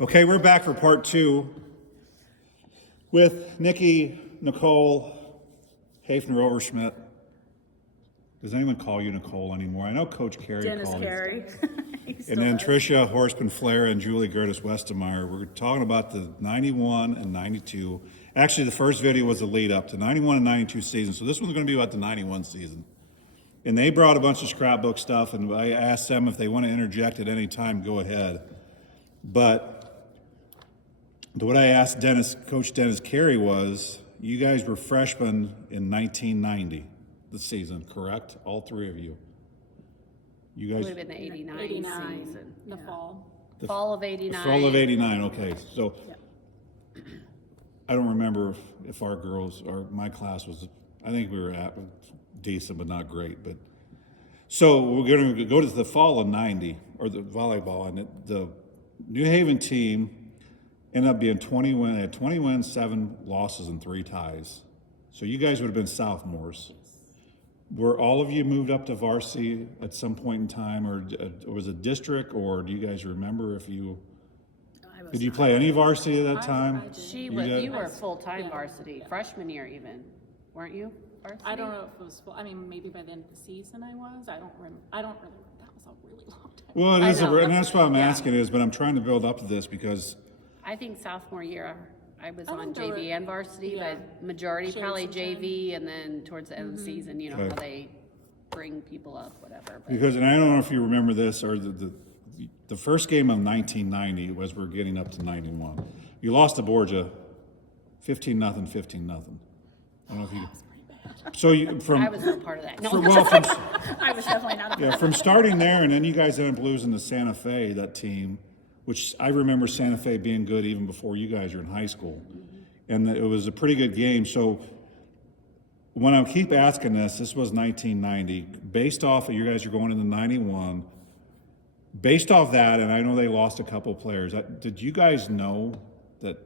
Okay, we're back for part two with Nikki, Nicole, Hafner-Overschmidt. Does anyone call you Nicole anymore? I know Coach Carey Dennis called Carey. And then Tricia Horseman-Flair and Julie Gertis-Westermeyer. We're talking about the 91 and 92. Actually, the first video was the lead up to 91 and 92 season, so this one's going to be about the 91 season. And they brought a bunch of scrapbook stuff, and I asked them if they want to interject at any time, go ahead. But what I asked Coach Dennis Carey was, you guys were freshmen in 1990, the season, correct? All three of you. You guys. Would have been the 89 season. The fall. Fall of 89. Fall of 89, okay. So I don't remember if our girls, or my class was, I think we were decent, but not great. But so we're going to go to the fall of 90, or the volleyball, and the New Haven team ended up being 20 wins, 7 losses, and 3 ties. So you guys would have been sophomores. Were all of you moved up to varsity at some point in time, or was it district, or do you guys remember if you did you play any varsity at that time? You were full-time varsity, freshman year even, weren't you? Varsity? I don't know if it was full. I mean, maybe by the end of the season I was. I don't really. That was a really long time. Well, it is, and that's what I'm asking is, but I'm trying to build up to this because I think sophomore year I was on JV and varsity, but majority probably JV, and then towards the end of the season, you know, how they bring people up, whatever. But. Because, and I don't know if you remember this, or the first game of 1990 was we're getting up to 91. You lost to Borgia, 15-0, 15-0. I don't know if you. So you from. I was not part of that. No. I was definitely not. Yeah, from starting there, and then you guys ended up losing to Santa Fe, that team, which I remember Santa Fe being good even before you guys were in high school. And it was a pretty good game. So when I keep asking this was 1990. Based off of you guys are going into 91. Based off that, and I know they lost a couple of players, did you guys know that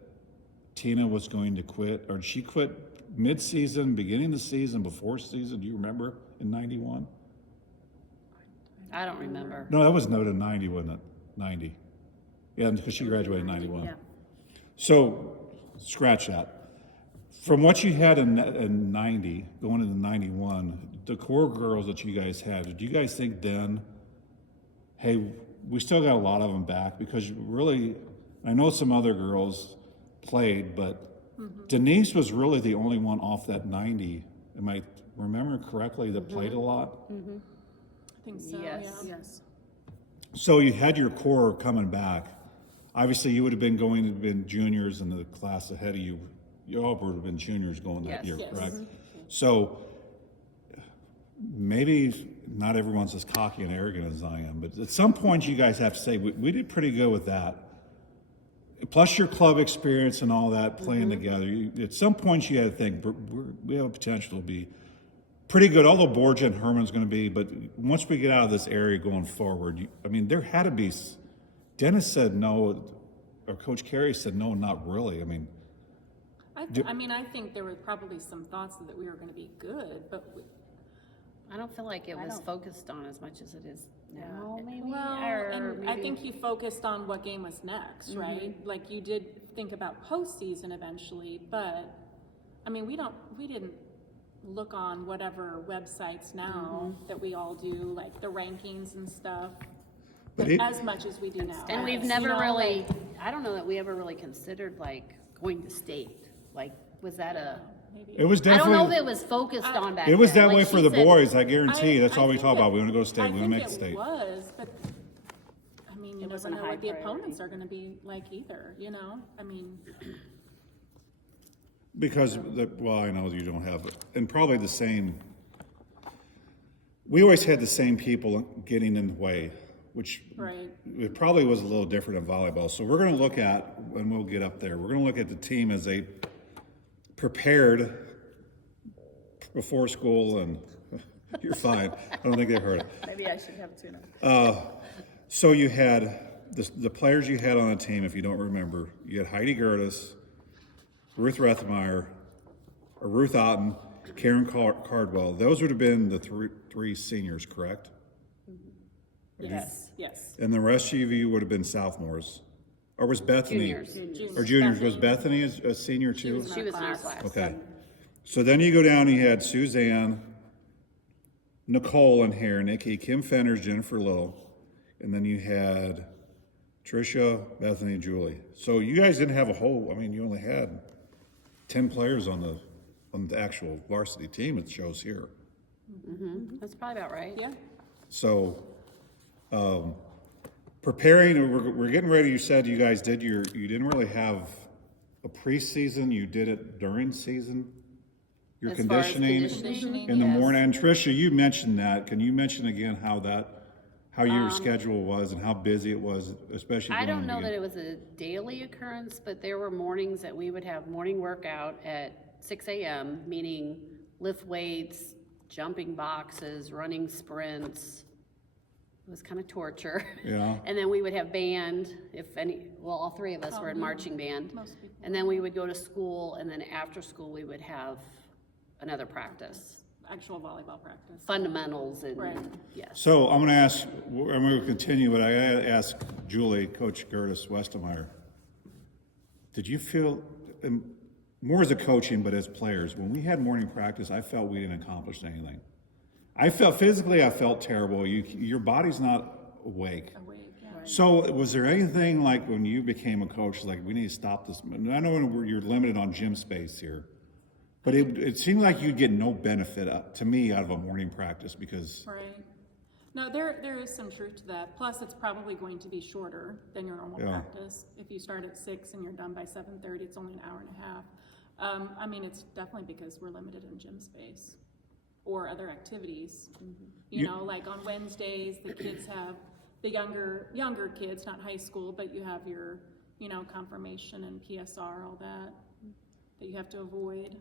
Tina was going to quit? Or did she quit mid-season, beginning of the season, before season? Do you remember in 91? I don't remember. No, that was noted 90, wasn't it? 90. Yeah, because she graduated in 91. Yeah. So, scratch that. From what you had in 90, going into 91, the core girls that you guys had, did you guys think then, hey, we still got a lot of them back? Because really, I know some other girls played, but Denise was really the only one off that 90. Am I remembering correctly that played a lot? I think so. Yes. So you had your core coming back. Obviously, you would have been juniors in the class ahead of you. You all would have been juniors going that year, correct? So maybe not everyone's as cocky and arrogant as I am, but at some point you guys have to say, we did pretty good with that. Plus your club experience and all that, playing together. At some point you had to think, we have a potential to be pretty good, although Borgia and Herman's going to be, but once we get out of this area going forward, I mean, there had to be, Dennis said no, or Coach Carey said no, not really. I mean, I think there were probably some thoughts that we were going to be good, but I don't feel like it was focused on as much as it is now, maybe. well, and maybe. I think he focused on what game was next, right? Like you did think about postseason eventually, but I mean, we didn't look on whatever websites now that we all do, like the rankings and stuff, but as much as we do now. And we've never really, I don't know that we ever really considered like going to state. Like, was that a? Maybe. it was I definitely. don't know if it was focused on back It was then. that Like way she for the said, boys, I guarantee. That's all we talk about. We want to go to state. We want to make it state. Was, but I mean, you never wasn't a know high what the priority. opponents are going to be like either. You know, I mean. Because, I know you don't have it. And probably the same, we always had the same people getting in the way, which it probably was a little different in volleyball. So we're going to look at, and we'll get up there, we're going to look at the team as they prepared before school, and you're fine. I don't think they heard it. Maybe I should have a tune-up. So you had, the players you had on the team, if you don't remember, you had Heidi Gertis, Ruth Rethmeyer, or Ruth Otten, Karen Cardwell. Those would have been the three seniors, correct? Yes. And the rest of you would have been sophomores. Or was Bethany? Juniors. Or juniors. Was Bethany a senior too? She was in our class. Okay. So then you go down, you had Suzanne, Nicole in here, Nikki, Kim Fenners, Jennifer Lowe, and then you had Tricia, Bethany, and Julie. So you guys didn't have a whole, I mean, you only had 10 players on the actual varsity team, it shows here. Mm-hmm. That's probably about right. Yeah. So, preparing, we're getting ready, you said you guys did you didn't really have a preseason, you did it during season? Your As far as conditioning, in the yes. morning. And Tricia, you mentioned that. Can you mention again how your schedule was and how busy it was, especially? I don't know that it was a daily occurrence, but there were mornings that we would have morning workout at 6 a.m., meaning lift weights, jumping boxes, running sprints. It was kind of torture. Yeah. And then we would have band, all three of us were in marching band. Most people. And then we would go to school, and then after school, we would have another practice. Actual volleyball practice. Fundamentals and, Right. yes. So I'm going to ask, I'm going to continue, but I got to ask Julie, Coach Gertis Westemeyer, did you feel, and more as a coaching, but as players, when we had morning practice, I felt we didn't accomplish anything. I felt physically, I felt terrible. Your body's not awake. Awake, yeah. So was there anything like when you became a coach, like we need to stop this? I know you're limited on gym space here, but it seemed like you'd get no benefit to me out of a morning practice because. Right. No, there is some truth to that. Plus, it's probably going to be shorter than your normal Yeah. practice. If you start at 6 and you're done by 7:30, it's only an hour and a half. I mean, it's definitely because we're limited in gym space or other activities. You know, like on Wednesdays, the kids have the younger kids, not high school, but you have your, confirmation and PSR, all that you have to avoid.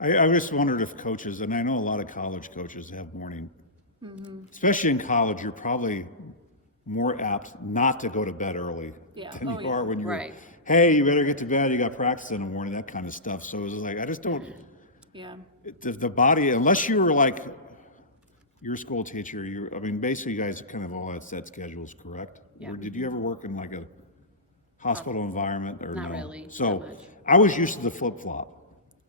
I just wondered if coaches, and I know a lot of college coaches have morning, especially in college, you're probably more apt not to go to bed early Yeah. than Oh, you yeah. are when you're, Right. hey, you better get to bed, you got practice in the morning, that kind of stuff. So it was like, I just don't, Yeah. the body, unless you were like your school teacher, basically you guys kind of all had set schedules, correct? Yeah. Or did you ever work in like a hospital environment or Not no? really, So not much. I was used to the flip-flop.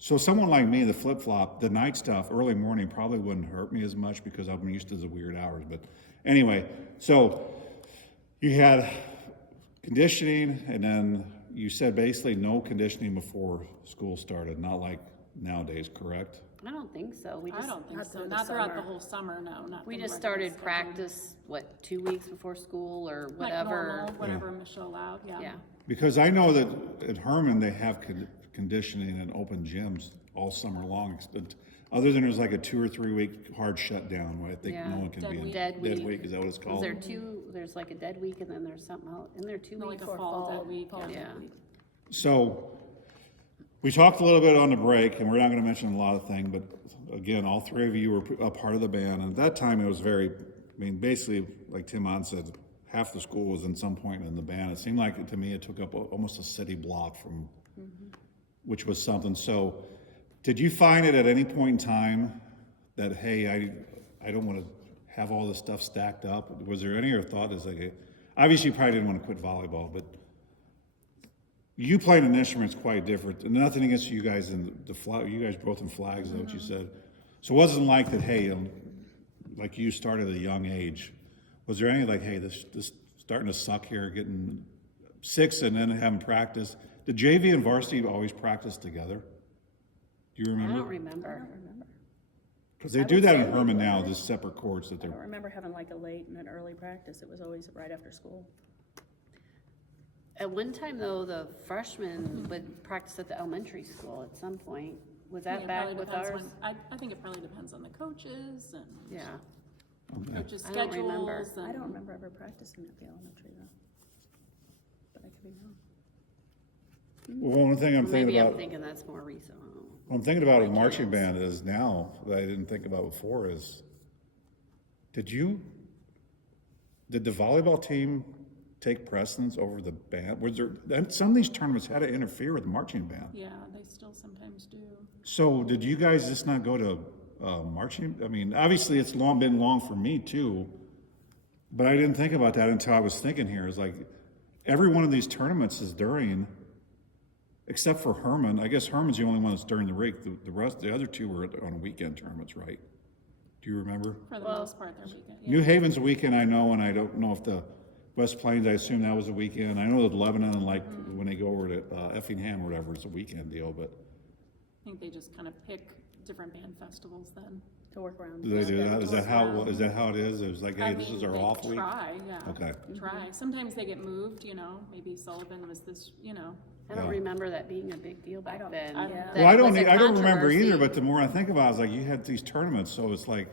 So someone like me, the flip-flop, the night stuff, early morning probably wouldn't hurt me as much because I'm used to the weird hours. But anyway, so you had conditioning and then you said basically no conditioning before school started, not like nowadays, correct? I don't think so. We I just, don't think Not so. through the Not throughout the summer. whole summer, no. Not we the just regular started schedule. practice, 2 weeks before school or Like whatever. normal, whatever Michelle allowed, yeah. Yeah. Because I know that at Herman, they have conditioning and open gyms all summer long. Other than there's like a 2 or 3 week hard shutdown where I think Yeah. no one can Dead be in. week. Dead week. Is that what it's Is called? there there's like a dead week and then there's something else, isn't there 2 No, weeks? like a fall dead week, yeah. Yeah. So we talked a little bit on the break, and we're not going to mention a lot of things, but again, all three of you were a part of the band. And at that time, it was basically, like Tim On said, half the school was in some point in the band. It seemed like, to me, it took up almost a city block which was something. So did you find it at any point in time that, hey, I don't want to have all this stuff stacked up? Was there any other thought as like, obviously you probably didn't want to quit volleyball, but you playing an instrument's quite different. And nothing against you guys in you guys both in flags, is what you said. So it wasn't like that, hey, like you started at a young age. Was there any like, hey, this starting to suck here, getting 6 and then having practice? Did JV and varsity always practice together? Do you I remember? don't remember. Because they do that in Herman now, just separate courts that I they're. don't remember having like a late and an early practice. It was always right after school. At one time though, the freshmen would practice at the elementary school at some point. Was I that think it back probably with depends ours? I think it probably depends on the coaches and Yeah. coaches' I don't remember. schedules. I and- don't remember ever practicing at the elementary though. But I could be wrong. Well, one thing I'm thinking Maybe I'm about. thinking that's more recent. I don't know. What I'm thinking about a marching band is now that I didn't think about before is, did the volleyball team take precedence over the band? Was there, and some of these tournaments had to interfere with the marching band. Yeah, they still sometimes do. So did you guys just not go to marching? I mean, obviously it's been long for me too, but I didn't think about that until I was thinking here. It's like, every one of these tournaments is during, except for Herman. I guess Herman's the only one that's during the week. The other two were on weekend tournaments, right? Do you remember? For the most part, their weekend, yeah. New Haven's a weekend, I know, and I don't know if the West Plains, I assume that was a weekend. I know that Lebanon, and like when they go over to Effingham or whatever, it's a weekend deal, but I think they just kind of pick different band festivals then. To work around. do they do that? Is that how Around. it is? It was like, hey, this is our they off week? Try, yeah. Okay. Try. Sometimes they get moved, you know, maybe Sullivan was this, you know. I don't Yeah. remember that being a big deal back then. I don't- That Well, I was a don't remember either, controversy. but the more I think about it, it's like you had these tournaments, so it's like,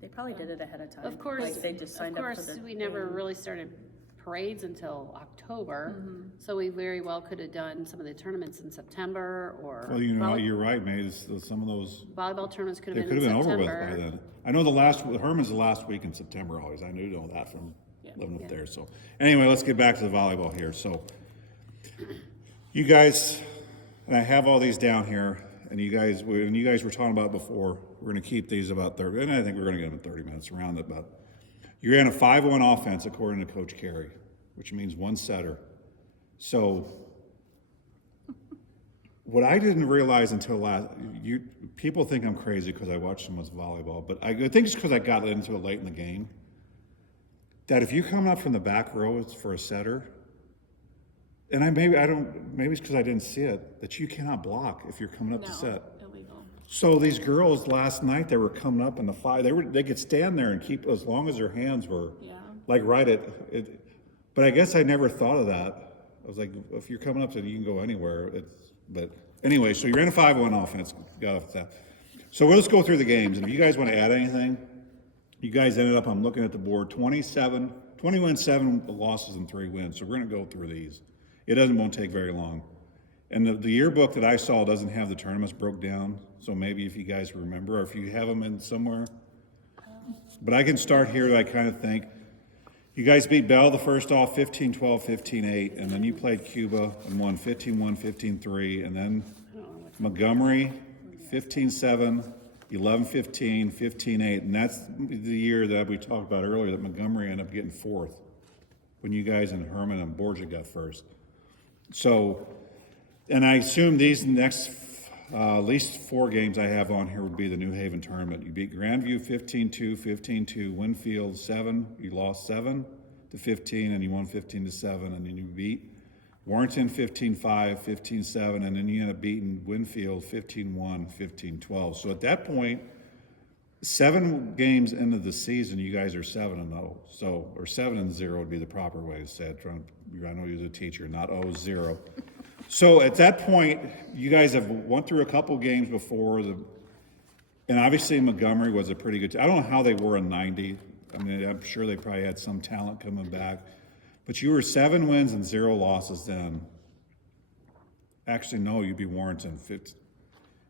They probably did it ahead of time. Of course, Like they just signed up for the. we never really started parades until October, Mm-hmm. so we very well could have done some of the tournaments in September or. well, you know, you're right, mate. Some of those, Volleyball tournaments could they have could been have in been over September. with by then. I know Herman's the last week in September always. I knew that from living up there. So anyway, let's get back to the volleyball here. So you guys, and I have all these down here, and you guys were talking about before, we're going to keep these about 30, and I think we're going to get them in 30 minutes around it, but you're in a 5-1 offense according to Coach Carey, which means one setter. So what I didn't realize until people think I'm crazy because I watch so much volleyball, but I think it's because I got into it late in the game, that if you come up from the back row for a setter, and maybe it's because I didn't see it, that you cannot block if you're coming up to set. Illegal. So these girls last night, they were coming up in the 5, they could stand there and keep as long as their hands were Yeah. like right at it. But I guess I never thought of that. I was like, if you're coming up to it, you can go anywhere. But anyway, so you're in a 5-1 offense. Got off that. So we'll just go through the games, and if you guys want to add anything, you guys ended up, I'm looking at the board, 20 wins, 7 losses, and 3 wins. So we're going to go through these. It won't take very long. And the yearbook that I saw doesn't have the tournaments broke down, so maybe if you guys remember, or if you have them in somewhere. But I can start here, I kind of think. You guys beat Bell the first off 15-12, 15-8, and then you played Cuba and won 15-1, 15-3, and then Montgomery 15-7, 11-15, 15-8, and that's the year that we talked about earlier that Montgomery ended up getting 4th when you guys and Herman and Borgia got first. So, and I assume these next at least 4 games I have on here would be the New Haven tournament. You beat Grandview 15-2, 15-2, Winfield 7, you lost 7-15, and you won 15-7, and then you beat Warrenton 15-5, 15-7, and then you end up beating Winfield 15-1, 15-12. So at that point, 7 games into the season, you guys are 7-0. So, or 7-0 would be the proper way to say it. I know you're the teacher, not 0-0. So at that point, you guys have went through a couple games before, and obviously Montgomery was a pretty good team. I don't know how they were in 90. I mean, I'm sure they probably had some talent coming back. But you were 7 wins and 0 losses then. Actually, no, you beat Warrenton.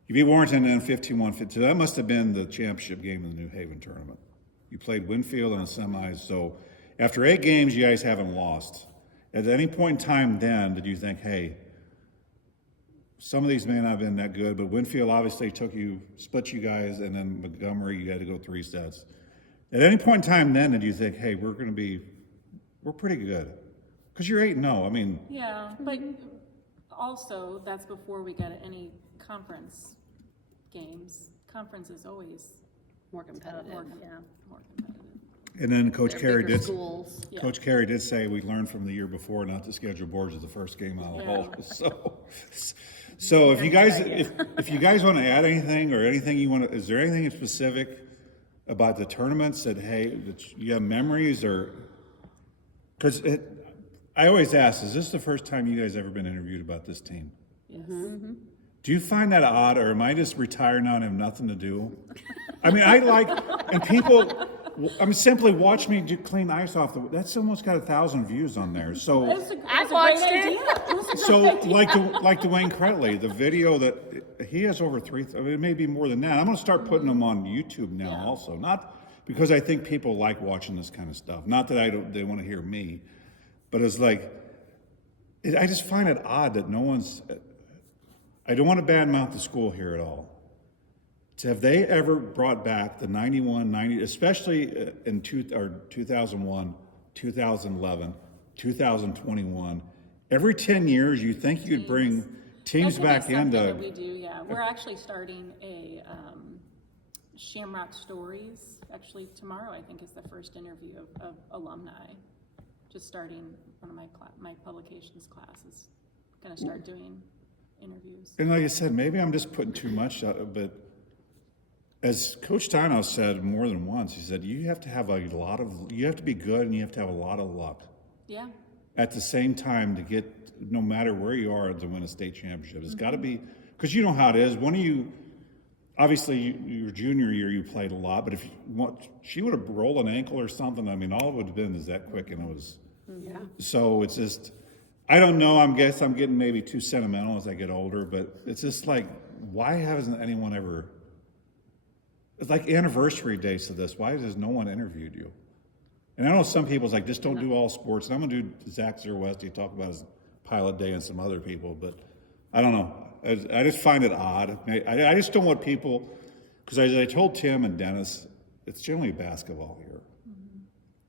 You beat Warrenton then 51-50. So that must have been the championship game in the New Haven tournament. You played Winfield on the semis. So after 8 games, you guys haven't lost. At any point in time then, did you think, hey, some of these may not have been that good, but Winfield obviously split you guys, and then Montgomery, you had to go 3 sets. At any point in time then, did you think, hey, we're pretty good? Because you're 8-0. I mean, Yeah, but also, that's before we got any conference games. Conference is always More competitive. more competitive. and then Coach They're Carey bigger did. schools. Yeah. Coach Carey did say we learned from the year before not to schedule boards as the first game out of the hole. So if you guys if you guys want to add anything or anything you want to, is there anything specific about the tournaments that that you have memories or? Because I always ask, is this the first time you guys ever been interviewed about this team? Yes. Do you find that odd, or am I just retired now and have nothing to do? I mean, and people, simply watch me clean ice off that's almost got 1,000 views on there. So, I watched it. so like Dwayne Cretley, the video that he has over 3,000, it may be more than that. I'm going to start putting them on YouTube now also. Not because I think people like watching this kind of stuff. Not that they want to hear me, but it's like, I just find it odd that no one's, I don't want to badmouth the school here at all. Have they ever brought back the 91, 90, especially in 2001, 2011, 2021. Every 10 years, you think you could bring teams That could be back something that into, we do, yeah. We're actually starting a Shamrock Stories. Actually, tomorrow I think is the first interview of alumni. Just starting one of my publications classes. Going to start doing interviews. and like I said, maybe I'm just putting too much out, but as Coach Steinow said more than once, he said, you have to have you have to be good and you have to have a lot of luck Yeah. at the same time to get, no matter where you are, to win a state championship. It's got to be, because you know how it is. Obviously, your junior year, you played a lot, but if she would have rolled an ankle or something, I mean, all it would have been is that quick, and it was, Yeah. so it's just, I don't know, I'm getting maybe too sentimental as I get older, but it's just like, why hasn't anyone ever, it's like anniversary days to this, why has no one interviewed you? And I know some people's like, just don't do all sports, and I'm gonna do Zach Zerwesti, talk about his pilot day and some other people, but I don't know. I just find it odd. I just don't want people, because I told Tim and Dennis, it's generally basketball here.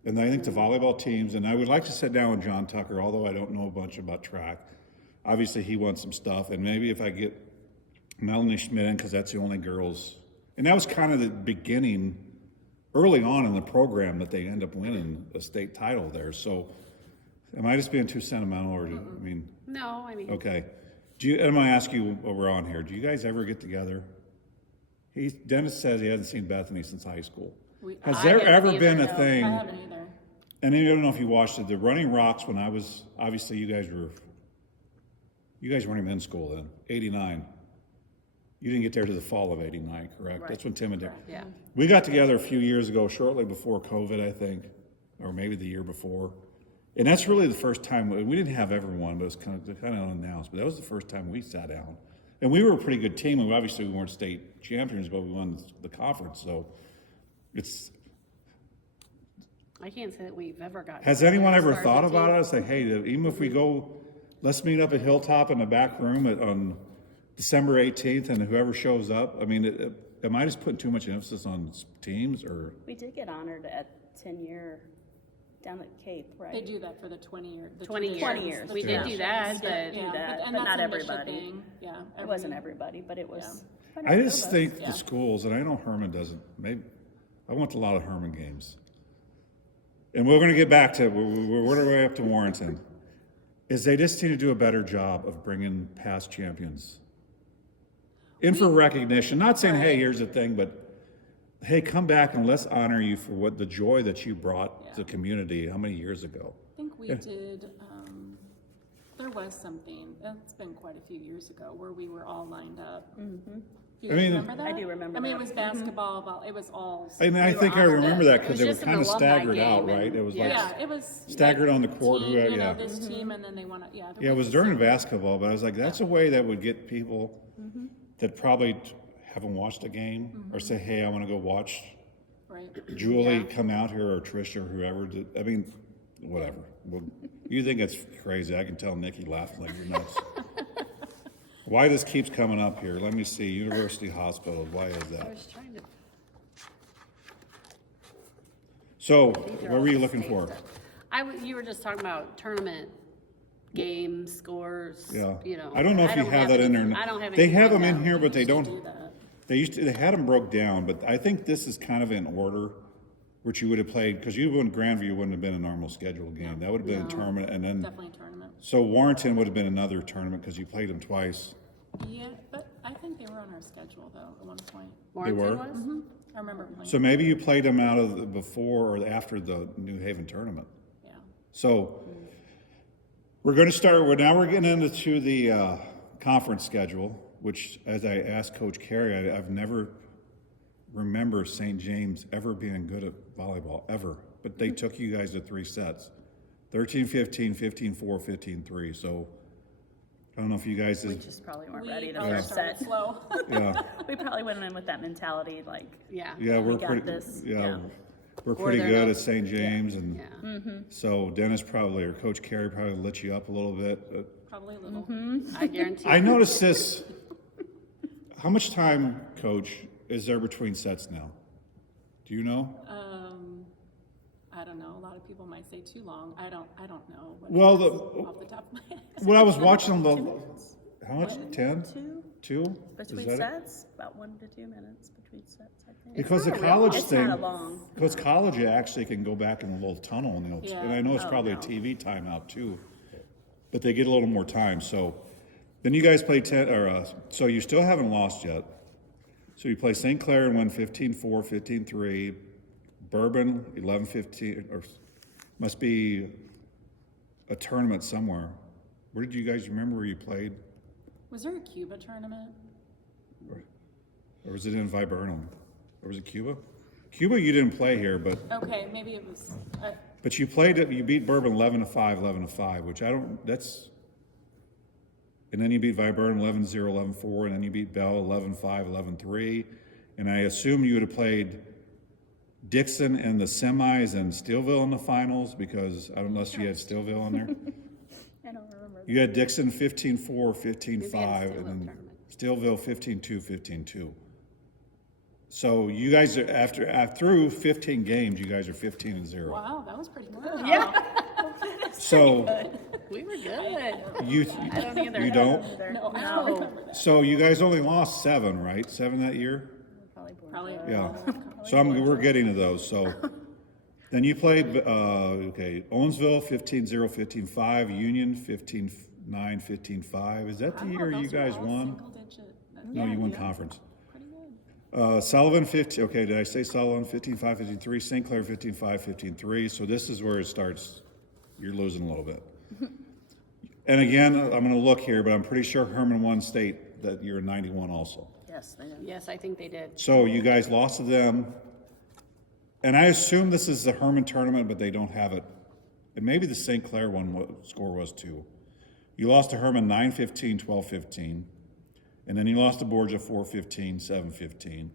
And I think the volleyball teams, and I would like to sit down with John Tucker, although I don't know a bunch about track. Obviously, he wants some stuff, and maybe if I get Melanie Schmidt in, because that's the only girls. And that was kind of the beginning, early on in the program, that they end up winning a state title there. So am I just being too sentimental, or I mean? No, I mean, Okay. I'm going to ask you while we're on here. Do you guys ever get together? Dennis says he hasn't seen Bethany since high school. Has I there haven't ever either, been a no. thing? I haven't either. And then I don't know if you watched it. The Running Rocks, when I was, obviously you guys weren't even in school then, 89. You didn't get there to the fall of 89, correct? Right. That's when Tim and Dick. yeah. We got together a few years ago, shortly before COVID, I think, or maybe the year before. And that's really the first time, we didn't have everyone, but it was kind of unannounced, but that was the first time we sat down. And we were a pretty good team, and obviously we weren't state champions, but we won the conference, so it's, I can't say that we've ever gotten. has anyone as ever far as thought a about team. it? It's like, hey, even if we go, let's meet up at Hilltop in the back room on December 18th, and whoever shows up, I mean, am I just putting too much emphasis on teams, or? We did get honored at 10-year down at Cape, right? They do that for the 20-year. 20 years. 20 years. We did do that, We but did do that, and but that's not a Michigan everybody. thing. Yeah. It wasn't everybody, but it was. I just think Yeah. the schools, and I know Herman doesn't, maybe, I went to a lot of Herman games. And we're gonna get back to, we're working our way up to Warrenton, is they just need to do a better job of bringing past champions in for recognition, not saying, hey, here's the thing, but hey, come back and let's honor you for what the joy that you brought to the community, how many years ago? I think we did, there was something, it's been quite a few years ago, where we were all lined up. Do you I mean- remember that? I do remember I mean, it that. was basketball, it was all. And I We were think I honored. remember that It because was they were just an kind of alumni staggered game, out, and- right? It was like Yeah, it was. staggered on the court, Team, who- you know, yeah. this team, and then they want to, yeah. there Yeah, it was a during certain- basketball, but I was like, that's a way that would get people that probably haven't watched a game or say, hey, I want to go watch Right. Julie come out here or Trish or whoever. I mean, whatever. Well, you think it's crazy. I can tell Nikki laughing like you're nuts. Why this keeps coming up here? Let me see. University Hospital. Why is I that? was trying to. So, these are what all were you the looking state for? stuff. You were just talking about tournament games, scores, Yeah. you know. I don't know if you have that in there. I don't have They anything have like them in that. here, but they Do don't. that. They had them broke down, but I think this is kind of in order, which you would have played, because you in Grandview wouldn't have been a normal scheduled game. That would have been a No. tournament, and then, Definitely a tournament. so Warrenton would have been another tournament, because you played them twice. Yeah, but I think they were on our schedule though, at one point. They were? Warrenton was? I remember playing. So maybe you played them out of before or after the New Haven tournament. Yeah. So, we're gonna start, now we're getting into the conference schedule, which, as I asked Coach Carey, I've never remember St. James ever being good at volleyball, ever. But they took you guys to 3 sets. 13-15, 15-4, 15-3. So I don't know if you guys We is, just probably weren't We ready to probably first started set. slow. yeah, We probably went in with that mentality, like, Yeah. yeah, we're got pretty, this, yeah, yeah. we're Or pretty they're good not- at St. James, and Yeah. so Dennis probably, or Coach Carey probably lit you up a little bit. Probably a little. I guarantee. I noticed this. How much time, Coach, is there between sets now? Do you know? I don't know. A lot of people might say too long. I don't know. What Well, it is off the top of my head. when I was watching the, minutes? how much, 10? Two, 2? between Is that it? sets, about 1 to 2 minutes between sets, I think. Because the not a real college long- It's thing, not a long. because college you actually can go back in a little tunnel and they'll, Yeah. and I know it's Oh, probably no. a TV timeout too, but they get a little more time, so. Then you guys play 10, so you still haven't lost yet. So you play St. Clair and win 15-4, 15-3, Bourbon 11-15, or must be a tournament somewhere. Where did you guys remember where you played? Was there a Cuba tournament? Or was it in Viburnum? Or was it Cuba? Cuba you didn't play here, but Okay, maybe it was. But you played it, you beat Bourbon 11-5, 11-5, which I don't, that's, and then you beat Viburnum 11-0, 11-4, and then you beat Bell 11-5, 11-3. And I assume you would have played Dixon in the semis and Steelville in the finals, because I don't know if you had Steelville in there. I don't remember. You had Dixon 15-4, Maybe 15-5, at and then Steelville Steelville 15-2, 15-2. So you guys are, through 15 games, you guys are 15-0. Wow, that was pretty good. Yeah. So We were good. you, I don't either. you don't? No, I don't remember that. So you guys only lost 7, right? 7 that year? Probably born. Probably. Yeah. So we're getting to those. So then you played, okay, Owensville 15-0, 15-5, Union 15-9, 15-5. Is that the Wow, year you those were guys all won? single digit. No, you won Yeah, conference. Pretty good. Sullivan 15, okay, did I say Sullivan 15-5, 15-3, St. Clair 15-5, 15-3. So this is where it starts, you're losing a little bit. And again, I'm gonna look here, but I'm pretty sure Herman won state that year in 91 also. Yes, they did. Yes, I think they did. So you guys lost to them, and I assume this is the Herman tournament, but they don't have it. And maybe the St. Clair one score was too. You lost to Herman 9-15, 12-15, and then you lost to Borgia 4-15, 7-15.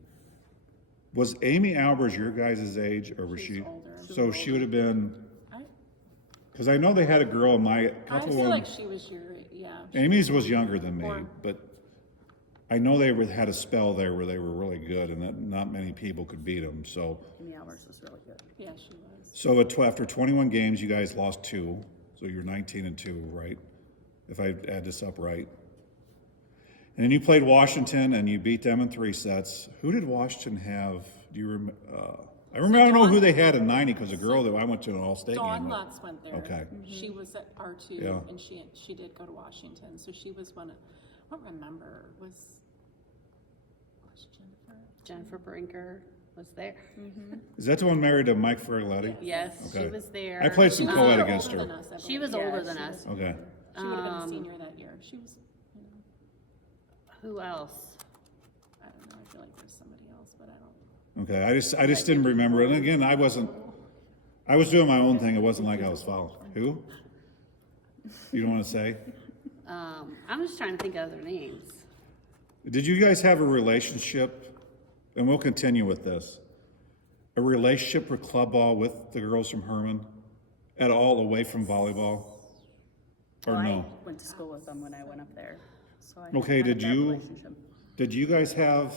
Was Amy Albers your guys' age, or was she? older. So she would have been, I because I know they had a girl in my couple feel of like she was your, yeah. Amy's was younger than me, Or- but I know they had a spell there where they were really good, and that not many people could beat them. So, Amy Albers was really good. Yeah, she was. so after 21 games, you guys lost 2, so you're 19-2, right? If I add this up right. And then you played Washington, and you beat them in 3 sets. Who did Washington have? Do you remember? I don't know who they had in 90, because the girl that I went to an all-state Dawn game with. Lutz went there. Okay. She was at R2, Yeah. and she did go to Washington, so she was one of, I don't remember, was Jennifer? Jennifer Brinker was there. Is that the one married to Mike Ferretti? Yes, she Okay. was there. I played She some was co-ed older against than her. us, I She was believe. older Yeah, than she us. Okay. She would have been a senior that year. She was, Who else? I don't know, I feel like there's somebody else, but I don't. Okay, I just didn't remember it. And again, I was doing my own thing. It wasn't like I was following. Who? You don't want to say? I'm just trying to think of other names. Did you guys have a relationship? And we'll continue with this. A relationship with club ball with the girls from Herman at all, away from volleyball? Or Well, no? I went to school with them when I went up there. So I Okay, had did that you- relationship. Did you guys have?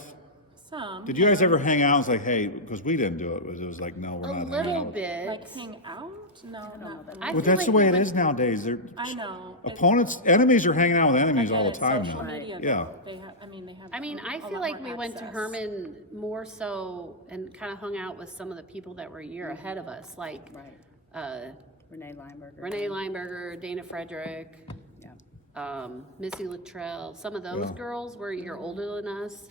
Some. Did you guys ever hang out and say, hey, because we didn't do it. It was like, no, we're A not hanging little out. bit. Like hang out? No, not really. I Well, feel that's like the way we it went- is nowadays. I know. Opponents, enemies are hanging out with I enemies get all the it, time social now. media, Yeah. though, they have, they have. I mean, I a feel lot like more we went to access. Herman more so and kind of hung out with some of the people that were a year ahead of us, like Right. Renee Lineberger. Renee Lineberger, Dana Frederick, Yeah. Missy Luttrell. Some of those Yeah. girls were a year older than us.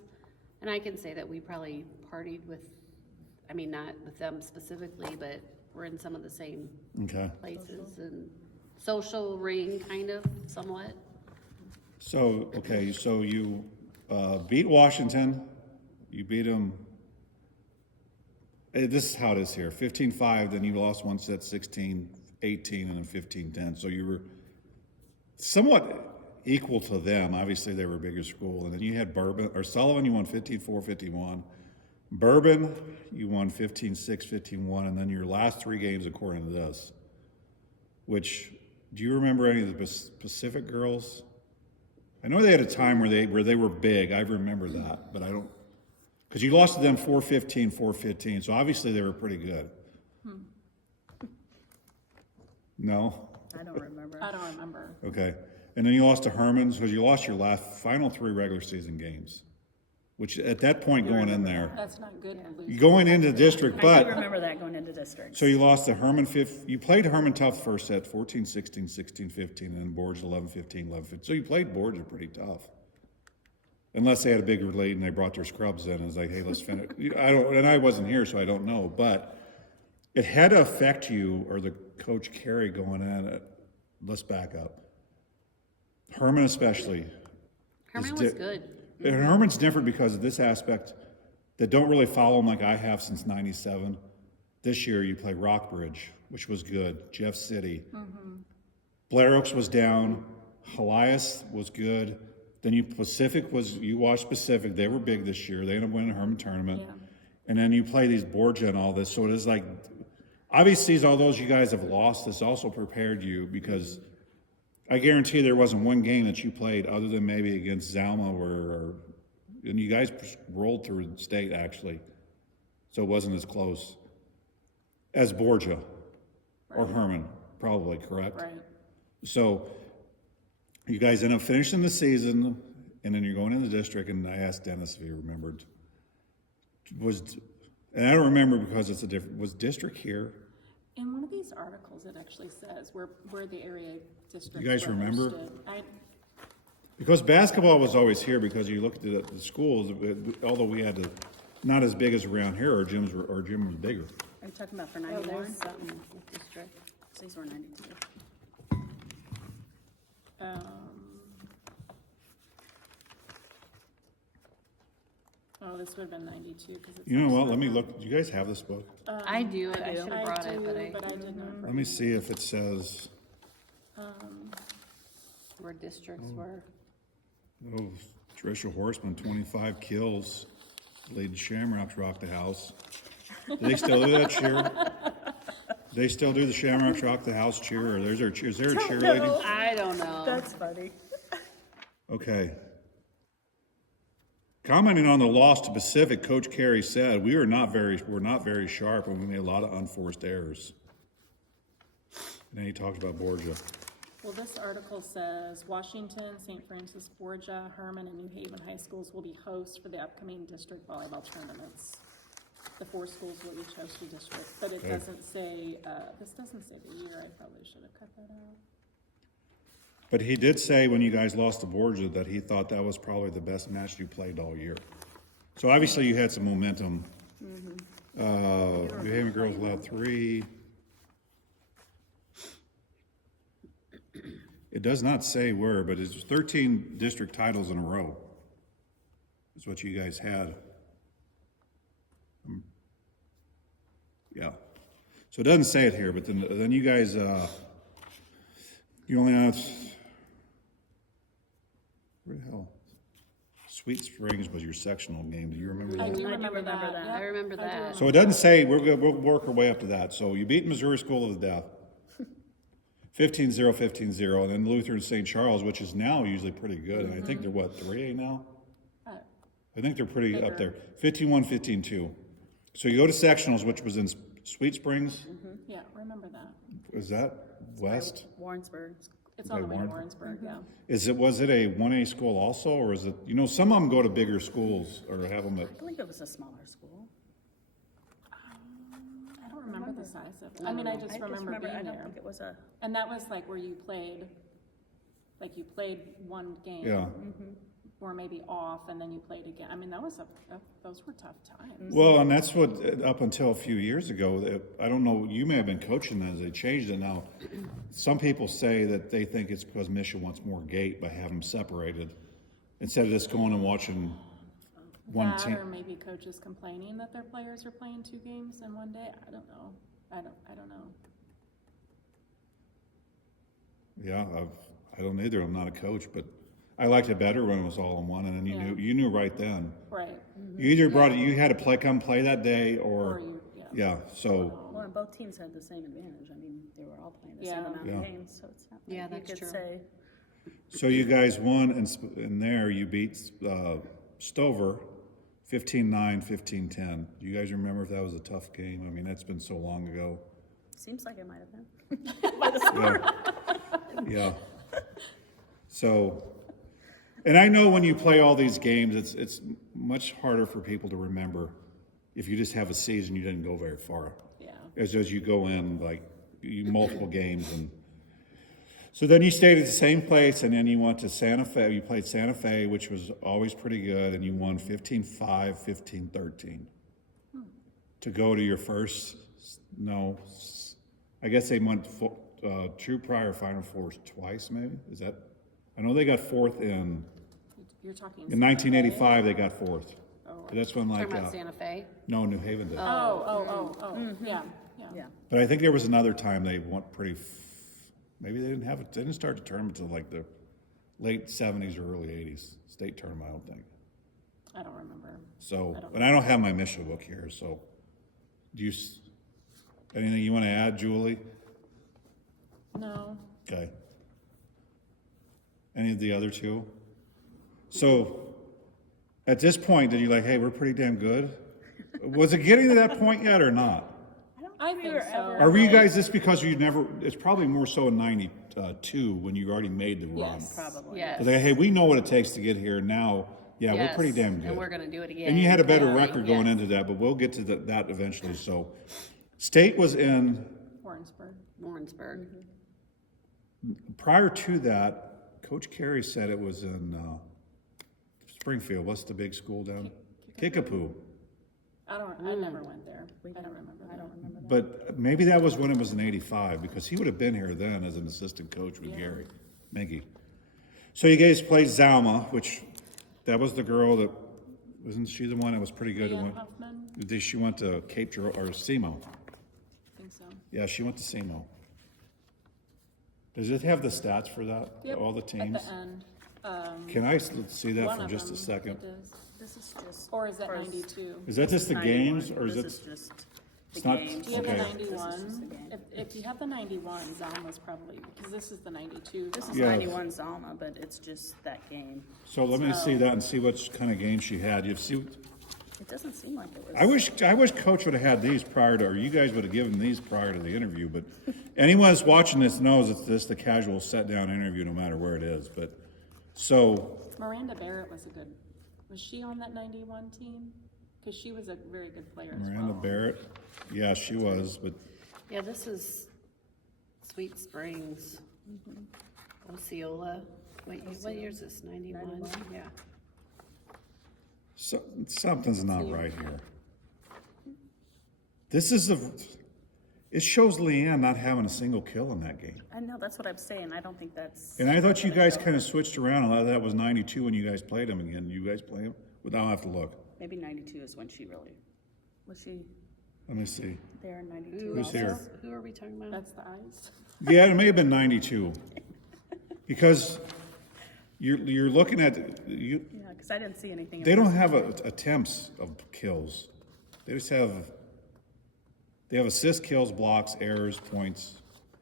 And I can say that we probably partied with, I mean, not with them specifically, but we're in some of the same Okay. places and social ring kind of somewhat. So, okay, so you beat Washington, you beat them, this is how it is here, 15-5, then you lost one set 16-18, and then 15-10, so you were somewhat equal to them. Obviously, they were a bigger school, and then you had Sullivan, you won 15-4, 51. Bourbon, you won 15-6, 15-1, and then your last 3 games, according to this, which, do you remember any of the Pacific girls? I know they had a time where they were big. I remember that, but I don't, because you lost to them 4-15, 4-15. So obviously they were pretty good. No? I don't remember. I don't remember. Okay. And then you lost to Herman's because you lost your final 3 regular season games, which at that point going in there, That's not good to lose. going into district, I do but, remember that going into district. so you lost to Herman you played Herman tough first set, 14-16, 16-15, and then Borgia 11-15, 11-15. So you played Borgia pretty tough. Unless they had a bigger lead and they brought their scrubs in and was like, hey, let's finish. And I wasn't here, so I don't know, but it had to affect you or the Coach Carey going in. Let's back up. Herman especially. Herman is was good. And Herman's different because of this aspect that don't really follow him like I have since '97. This year you play Rockbridge, which was good. Jeff City. Blair Oaks was down. Helias was good. Then you watched Pacific. They were big this year. They ended up winning the Herman tournament. Yeah. And then you play these Borgia and all this. So it is like, obviously, all those you guys have lost, this also prepared you because I guarantee there wasn't one game that you played other than maybe against Zalma and you guys rolled through state actually. So it wasn't as close as Borgia or Herman, probably, correct? Right. So you guys end up finishing the season and then you're going in the district, and I asked Dennis if he remembered. And I don't remember because it's was district here? In one of these articles, it actually says where the area district. You guys remember? I Because basketball was always here because you looked at the schools, although we had not as big as around here, our gym was bigger. Are you talking about for Oh, 91? there's something with district. These were 92. this would have been 92 because it's. You know what, let me look, do you guys have this book? I do it. I do. should have brought it, but I did not. Let me see if it says, where districts were. oh, Tricia Horseman, 25 kills, lead Shamrocks rock the house. Do they still do that cheer? Do they still do the Shamrocks rock the house cheer, or is there a cheerleading? I don't know. That's funny. Okay. Commenting on the loss to Pacific, Coach Carey said, we're not very sharp and we made a lot of unforced errors. And then he talked about Borgia. Well, this article says Washington, St. Francis, Borgia, Herman, and New Haven high schools will be hosts for the upcoming district volleyball tournaments. The 4 schools will each host a district, but it Okay. doesn't say, this doesn't say the year. I probably should have cut that out. But he did say when you guys lost to Borgia that he thought that was probably the best match you played all year. So obviously you had some momentum. New Haven girls allowed 3. It does not say where, but it's 13 district titles in a row. Is what you guys had. Yeah. So it doesn't say it here, but then you guys, you only have, where the hell? Sweet Springs was your sectional game. Do you remember I that? do I do remember remember that. that. Yep, I remember do that. So it doesn't say, we'll work our way up to that. So you beat Missouri School of the Deaf, 15-0, 15-0, and then Lutheran St. Charles, which is now usually pretty good. And I think they're what, 3A now? I think they're pretty up there. 15-1, 15-2. So you go to sectionals, which was in Sweet Springs. Yeah, remember that. Is that west? Warrensburg. It's on the way to Warren- Warrensburg, yeah. Was it a 1A school also, or is it, some of them go to bigger schools or have them at, I believe it was a smaller school. I don't remember the size of it. I mean, I just remember I being don't there. think it was a, And that was like where you played one game. yeah. Or maybe off, and then you played again. I mean, those were tough times. Well, and that's what, up until a few years ago, I don't know, you may have been coaching as they changed it now. Some people say that they think it's because Michigan wants more gate by having them separated, instead of just going and watching one That, team. or maybe coaches complaining that their players are playing 2 games in one day. I don't know. I don't know. Yeah, I don't either, I'm not a coach, but I liked it better when it was all in one, and then you knew right then. Right. You either brought it, you had to come play that day, Or or, you, yeah, so, well, and both teams had the same advantage. I mean, they were all playing the same Yeah. amount Yeah. of games, so it's not Yeah, like you that's could true. say, so you guys won, and in there, you beat, Stover, 15-9, 15-10. Do you guys remember if that was a tough game? I mean, that's been so long ago. Seems like it might have been. Yeah. So, and I know when you play all these games, it's much harder for people to remember if you just have a season you didn't go very far. Yeah. As you go in, like, you multiple games. And so then you stayed at the same place, and then you went to Santa Fe. You played Santa Fe, which was always pretty good, and you won 15-5, 15-13. To go to your first, I guess they went true prior Final Fours twice, maybe? Is that? I know they got fourth in You're talking. 1985. They got fourth. Oh, That's when Talking about Santa Fe? no, New Haven did. Yeah. Yeah. But I think there was another time they went maybe they didn't start the tournament until like the late 70s or early 80s. State tournament, I don't think. I don't remember. So, but I don't have my mission book here, so anything you want to add, Julie? No. Okay. Any of the other two? So, at this point, did you like, hey, we're pretty damn good? Was it getting to that point yet or not? I think so. Are you guys just because it's probably more so in 92 when you already made the run? Yes. Probably. Yes. It's like, hey, we know what it takes to get here now. Yeah, we're pretty damn good. And we're gonna do it again. And you had a better Clearly, record going yes. into that, but we'll get to that eventually. So, State was in, Warrensburg. Warrensburg. prior to that, Coach Carey said it was in Springfield. What's the big school down? Kickapoo. I never went there. I don't remember. I don't remember that. But maybe that was when it was in 85, because he would have been here then as an assistant coach with Gary Menke. So you guys played Zalma, which that was the girl that, wasn't she the one that was pretty good? Leah Huffman, She went to Cape Girardeau, or SEMO. I think so. Yeah, she went to SEMO. Does it have the stats for that? Yep, All the teams? At the end. Can I see that One for of just them, a second? it is. This is just. Or is that first 92? Is that just the 91. games, or is This it? is just the It's not- games. Do you have Okay. the This is just the 91? game. If you have the 91, Zalma's probably, because this is the 92. This is Yeah. 91 Zalma, but it's just that game. So let me see that and see what kind of game she had. It doesn't seem like it was. I wish Coach would have had these prior to, or you guys would have given these prior to the interview, but anyone that's watching this knows it's just a casual sit-down interview no matter where it is, but, so, Miranda Barrett was she on that 91 team? Because she was a very good player as well. Miranda Barrett, yeah, she was, but, Yeah, this is Sweet Springs. Osceola. What year is this? 91? Yeah. something's not right here. It shows Leanne not having a single kill in that game. I know, that's what I'm saying. I don't think that's. And I thought you guys kind of switched around. A lot of that was 92 when you guys played them again. You guys play them? But I'll have to look. Maybe 92 is when she really, was she Let me see. there in 92? Who's also? here? Who are we talking about? That's the ice. Yeah, it may have been 92. Because you're looking at, Yeah, because I didn't see anything. they don't have attempts of kills. They just have assists, kills, blocks, errors, points,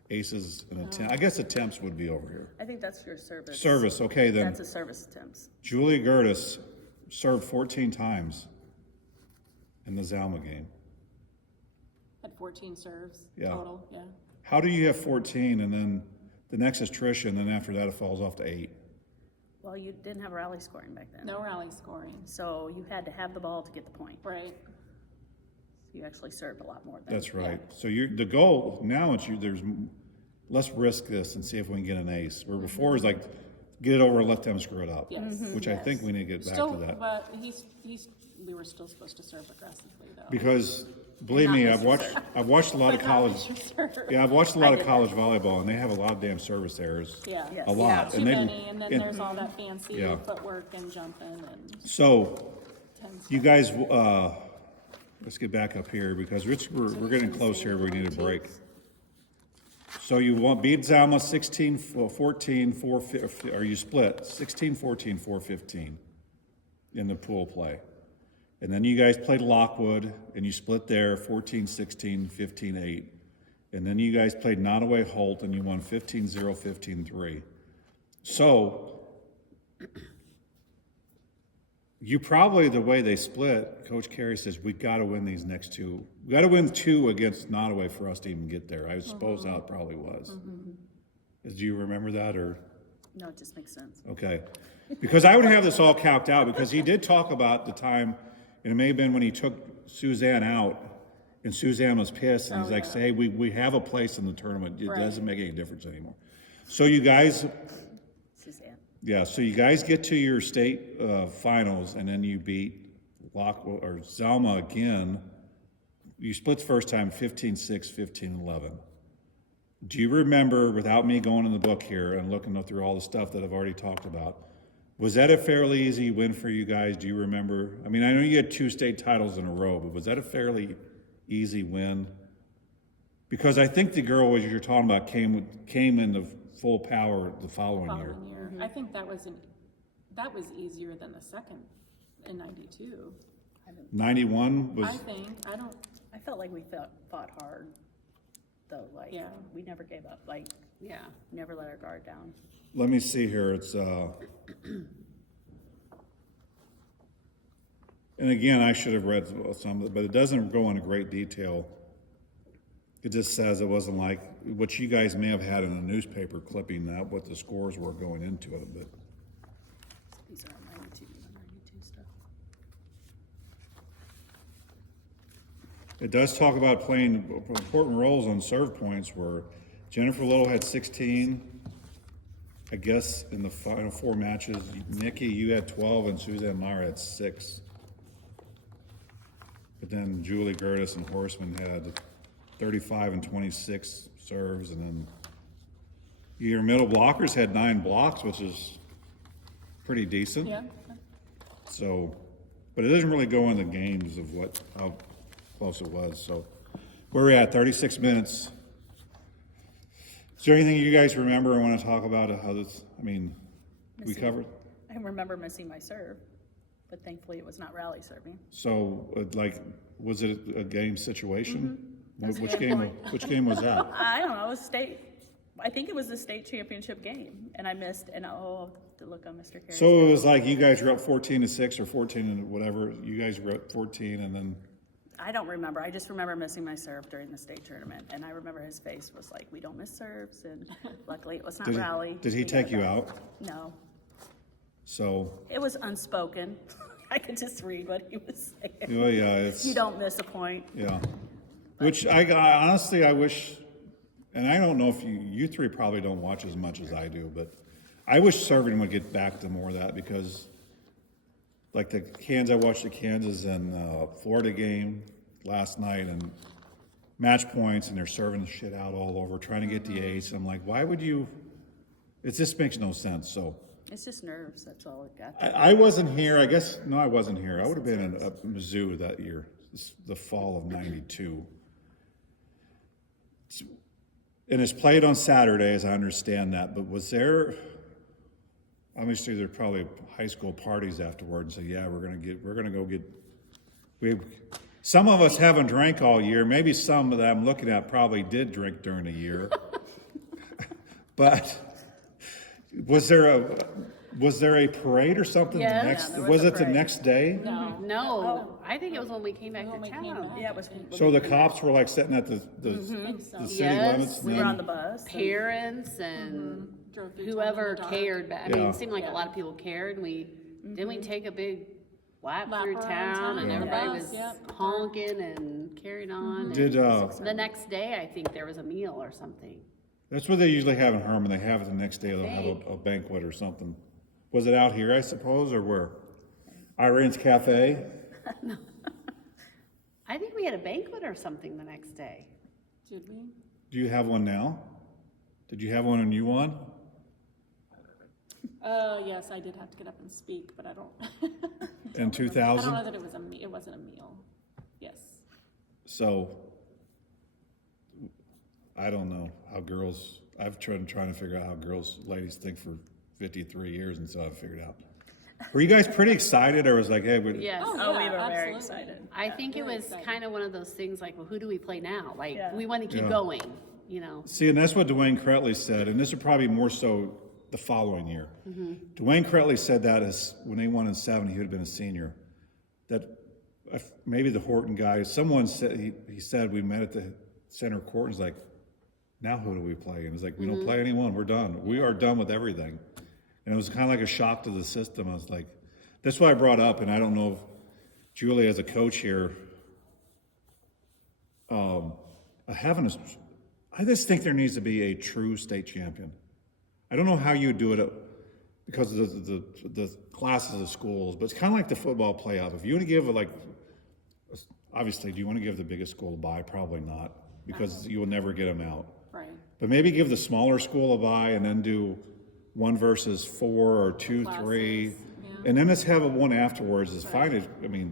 aces, and attempt. I guess attempts would be over here. I think that's your service. Service, okay then. That's a service attempts. Julie Gertis served 14 times in the Zalma game. Had 14 serves Yeah. total, yeah. How do you have 14 and then the next is Tricia and then after that it falls off to 8? Well, you didn't have rally scoring back then. No rally scoring, So you had to have the ball to get the point. right? You actually served a lot more than. That's right. So the goal now is let's risk this and see if we can get an ace. Where before is like, get it over and let them screw it up. Yes. Which I think we need to get back Still, to that. but we were still supposed to serve aggressively though. Because believe me, I've watched a lot of But not college. Mr. Serve. Yeah, I've watched a lot of college volleyball, and they have a lot of damn service errors. Yeah. Yes. A lot. Too And many, and then and- there's all that fancy Yeah. footwork and jumping and So, tons. you guys, let's get back up here because we're getting close here. We need a break. So you beat Zalma 16-14, 4, or you split 16-14, 4-15 in the pool play. And then you guys played Lockwood and you split there 14-16, 15-8. And then you guys played Nottoway Holt and you won 15-0, 15-3. So you probably, the way they split, Coach Carey says, we got to win these next two. We got to win 2 against Nottoway for us to even get there. I suppose how it probably was. Do you remember that, or? No, it just makes sense. Okay. Because I would have this all calced out, because he did talk about the time, and it may have been when he took Suzanne out, and Suzanne was pissed, and he's like, say, we have a place in the tournament. It doesn't make any difference anymore. So you guys, Suzanne. yeah, so you guys get to your state finals, and then you beat Zelma again. You split the first time 15-6, 15-11. Do you remember, without me going in the book here and looking through all the stuff that I've already talked about, was that a fairly easy win for you guys? Do you remember? I mean, I know you had 2 state titles in a row, but was that a fairly easy win? Because I think the girl you're talking about came into full power the following year. I think that was easier than the second in 92. 91 was. I felt like we fought hard, though. Like, Yeah. we never gave up. Like, Yeah. never let our guard down. Let me see here. It's and again, I should have read some of it, but it doesn't go into great detail. It just says it wasn't like what you guys may have had in a newspaper clipping, that what the scores were going into it. But These are all 92 stuff. it does talk about playing important roles on serve points, where Jennifer Little had 16. I guess in the final 4 matches, Nikki, you had 12, and Suzanne Meyer had 6. But then Julie Gertis and Horseman had 35 and 26 serves, and then your middle blockers had 9 blocks, which is pretty decent. Yeah. So, but it doesn't really go into games of how close it was. So, where we're at, 36 minutes. Is there anything you guys remember or want to talk about? How this? I mean, we covered. I remember missing my serve, but thankfully it was not rally serving. So, was it a game situation? Mm-hmm. Which game was that? I don't know. It was state. I think it was the state championship game, and I missed. And the look on Mr. Carey's. So it was like you guys were up 14-6 or 14 and whatever. You guys were up 14, and then. I don't remember. I just remember missing my serve during the state tournament, and I remember his face was like, "We don't miss serves." And luckily, it was not rally. Did he take you out? No. So. It was unspoken. I could just read what he was saying. Oh yeah, it's. You don't miss a point. Yeah. Which I honestly I wish, and I don't know if you 3 probably don't watch as much as I do, but I wish serving would get back to more of that, because like I watched the Kansas and Florida game last night, and match points, and they're serving the shit out all over, trying to get the ace. I'm like, why would you? It just makes no sense. So It's just nerves. That's all it got. I wasn't here. I guess no, I wasn't here. I would have been in Mizzou that year, the fall of '92. And it's played on Saturdays, I understand that, but was there, obviously there's probably high school parties afterwards, and say, yeah, we're gonna go get, some of us haven't drank all year, maybe some that I'm looking at probably did drink during the year. But was there a parade or something Yeah, the next, there was was a it the parade. next day? No, I think it was when we came back When to we came town. back. Yeah, it was. So the cops were like sitting at the city Yes, limits? We and were then- on the bus. and- Parents and Drove through town whoever in the dark. cared. I mean, Yeah. it seemed like a lot of people cared, and didn't we take a big lap Lap through around town, town and Yeah. everybody Yes, was yep. honking and carrying on. and Did, the next day, I think there was a meal or something. that's what they usually have in Herman. They have it the next day. They'll think. have a banquet or something. Was it out here, I suppose, or where? Irene's Cafe? I think we had a banquet or something the next day. Did we? Do you have one now? Did you have one when you won? Yes, I did have to get up and speak, but I don't. In I don't 2000? know that it wasn't a meal. Yes. So, I don't know how girls, I've tried trying to figure out how ladies think for 53 years, and so I've figured out. Were you guys pretty excited, or was like, hey, Yes. Oh, Oh, we yeah, were very absolutely. excited. I think it Very was excited. kind of one of those things like, well, who do we play now? Like, Yeah. we want to keep Yeah. going, you know? See, and that's what Dwayne Cretley said, and this would probably more so the following year. Dwayne Cretley said that as when they won in 70, he would have been a senior. That maybe the Horton guy, someone said, he said we met at the center court and he's like, now who do we play? And it's like, we don't play anyone, we're done. We are done with everything. And it was kind of like a shock to the system. I was like, that's why I brought up, and I don't know if Julie as a coach here, I just think there needs to be a true state champion. I don't know how you do it because of the classes of schools, but it's kind of like the football playoff. If you want to give obviously, do you want to give the biggest school a bye? Probably not, because you will never get them out. Right. But maybe give the smaller school a bye and then do 1 versus 4 or 2, Classes, 3, yeah. and then let's have a one afterwards. It's fine. I mean,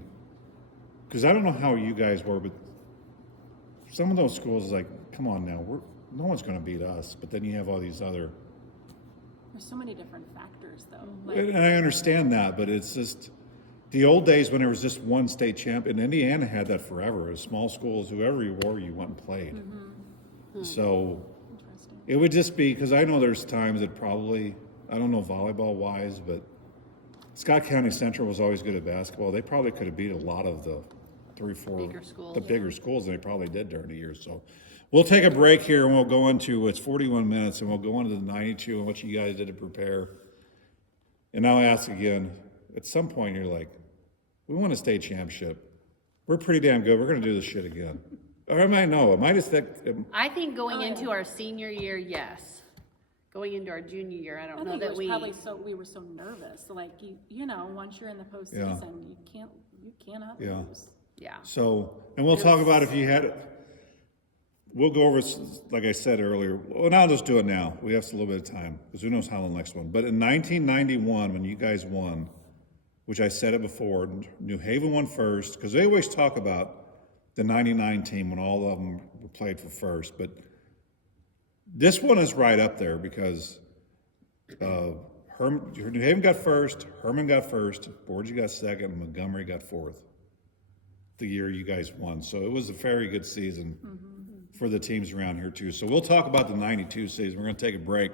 because I don't know how you guys were, but some of those schools is like, come on now, no one's going to beat us. But then you have all these other. There's so many different factors, though. Like, And I understand that, but it's just the old days when there was just one state champion. Indiana had that forever. As small schools, whoever you were, you went and played. So interesting. it would just be, because I know there's times that probably, I don't know volleyball wise, but Scott County Central was always good at basketball. They probably could have beat a lot of the 3, 4 Bigger schools, the yeah. bigger schools, and they probably did during the year. So we'll take a break here and we'll go into, it's 41 minutes, and we'll go into the 92 and what you guys did to prepare. And I'll ask again, at some point you're like, we won a state championship. We're pretty damn good. We're going to do this shit again. Or I might know. It might just think, I think going into our senior year, yes. Going into our junior year, I don't I know think that it was we. probably we were so nervous. Like you know, once you're in the postseason, you cannot Yeah. lose. Yeah. so, and we'll talk about if you had it. We'll go over, like I said earlier, well, now let's do it now. We have a little bit of time, because who knows how the next one. But in 1991, when you guys won, which I said it before, New Haven won first, because they always talk about the 99 team when all of them were played for first. But this one is right up there because New Haven got first, Herman got first, Borgia got second, and Montgomery got fourth the year you guys won. So it was a very good season for the teams around here too. So we'll talk about the 92 season. We're going to take a break.